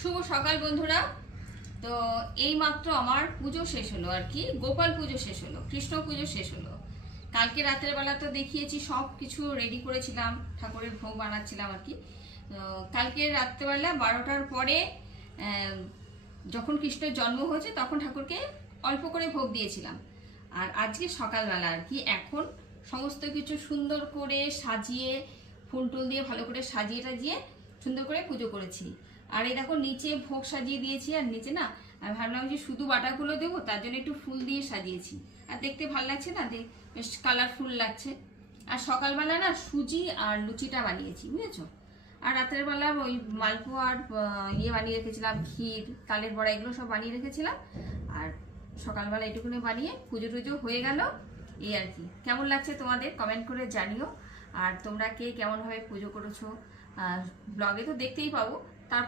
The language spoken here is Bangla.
শুভ সকাল বন্ধুরা। তো এই মাত্র আমার পুজো শেষ হলো আর কি, গোপাল পুজো শেষ হলো, কৃষ্ণ পুজো শেষ হলো। কালকে রাতের বেলা তো দেখিয়েছি, সব কিছু রেডি করেছিলাম, ঠাকুরের ভোগ বানাচ্ছিলাম আর কি। কালকে রাত্রেবেলা 12টার পরে যখন কৃষ্ণের জন্ম হয়েছে তখন ঠাকুরকে অল্প করে ভোগ দিয়েছিলাম। আর আজকে সকালবেলা আর কি এখন সমস্ত কিছু সুন্দর করে সাজিয়ে, ফুল টুল দিয়ে ভালো করে সাজিয়ে টাজিয়ে সুন্দর করে পুজো করেছি। আর এই দেখো নিচে ভোগ সাজিয়ে দিয়েছি, আর নিচে না আমি ভাবলাম যে শুধু বাটাগুলো দেবো, তার জন্য একটু ফুল দিয়ে সাজিয়েছি। আর দেখতে ভালো লাগছে না, বেশ কালারফুল লাগছে। আর সকালবেলা না সুজি আর লুচিটা বানিয়েছি, বুঝেছো। আর রাতের বেলা ওই মালপোয়া আর বানিয়ে রেখেছিলাম, ক্ষীর, তালের বড়া, এগুলো সব বানিয়ে রেখেছিলাম। আর সকালবেলা এইটুকুনি বানিয়ে পুজো টুজো হয়ে গেল। এই আর কি, কেমন লাগছে তোমাদের কমেন্ট করে জানিও। আর তোমরা কে কেমনভাবে পুজো করেছো ব্লগে তো দেখতেই পাবো,